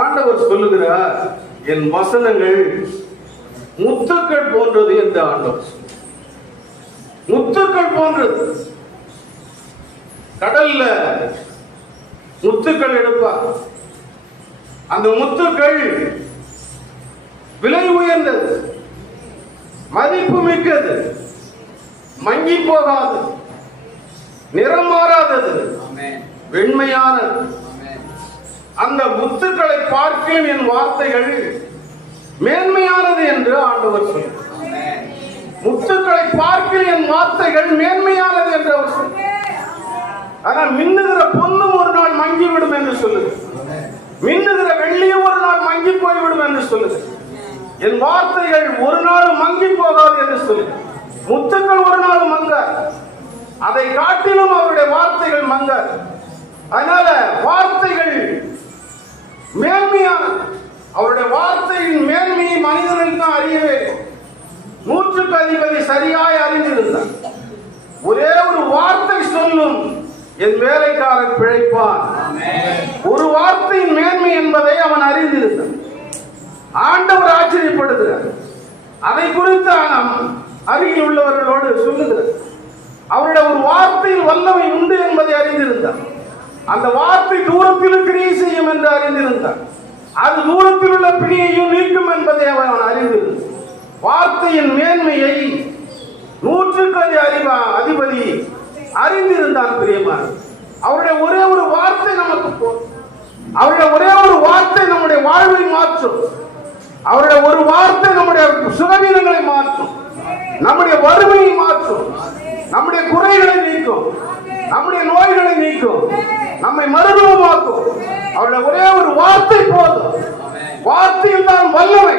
ஆண்டவர் சொல்லுகிறார், என் வசனங்கள் முத்துக்கள் போன்றது என்று ஆண்டவர். முத்துக்கள் போன்றது. கடல்ல முத்துக்கள் எடுப்பார். அந்த முத்துக்கள் விலை உயர்ந்தது, மதிப்பு மிக்கது, மங்கி போகாது, நிறம் மாறாதது, வெண்மையானது. அந்த முத்துக்களை பார்க்கும் என் வார்த்தைகள் மேன்மையானது என்று ஆண்டவர் சொல்கிறார். முத்துக்களை பார்க்க என் வார்த்தைகள் மேன்மையானது என்று அவர் சொல்கிறார். ஆனால் மின்னுகிற பொன்னும் ஒரு நாள் மங்கிவிடும் என்று சொல்லுது. மின்னுகிற வெள்ளியும் ஒரு நாள் மங்கி போய்விடும் என்று சொல்லுது. என் வார்த்தைகள் ஒரு நாள் மங்கி போகாது என்று சொல்லுது. முத்துக்கள் ஒரு நாள் மங்க, அதை காட்டிலும் அவருடைய வார்த்தைகள் மங்க. அதனால வார்த்தைகள் மேன்மையானது. அவருடைய வார்த்தையின் மேன்மையை மனிதனுக்கு தான் அறியவே. 100க்கு அதிபதி சரியாய் அறிந்திருந்தார். ஒரே ஒரு வார்த்தை சொல்லும், என் வேலைக்காரன் பிழைப்பான். ஒரு வார்த்தையின் மேன்மை என்பதை அவன் அறிந்திருந்தான். ஆண்டவர் ஆச்சரியப்படுகிறார். அதை குறித்து அருகில் உள்ளவர்களோடு சொல்லுகிறார். அவருடைய ஒரு வார்த்தையில் வல்லமை உண்டு என்பதை அறிந்திருந்தார். அந்த வார்த்தை தூரத்தில் கிரியை செய்யும் என்று அறிந்திருந்தார். அது தூரத்தில் உள்ள பிணியையும் நீக்கும் என்பதை அவன் அறிந்திருந்தான். வார்த்தையின் மேன்மையை 100க்கு அதிபதி அறிந்திருந்தான். பிரியமான, அவருடைய ஒரே ஒரு வார்த்தை நமக்கு போதும். அவருடைய ஒரே ஒரு வார்த்தை நம்முடைய வாழ்வை மாற்றும். அவருடைய ஒரு வார்த்தை நம்முடைய சுகவீனங்களை மாற்றும், நம்முடைய வறுமையை மாற்றும், நம்முடைய குறைகளை நீக்கும், நம்முடைய நோய்களை நீக்கும், நம்மை மறுரூபமாக்கும். அவருடைய ஒரே ஒரு வார்த்தை போதும். வார்த்தையில் தான் வல்லமை.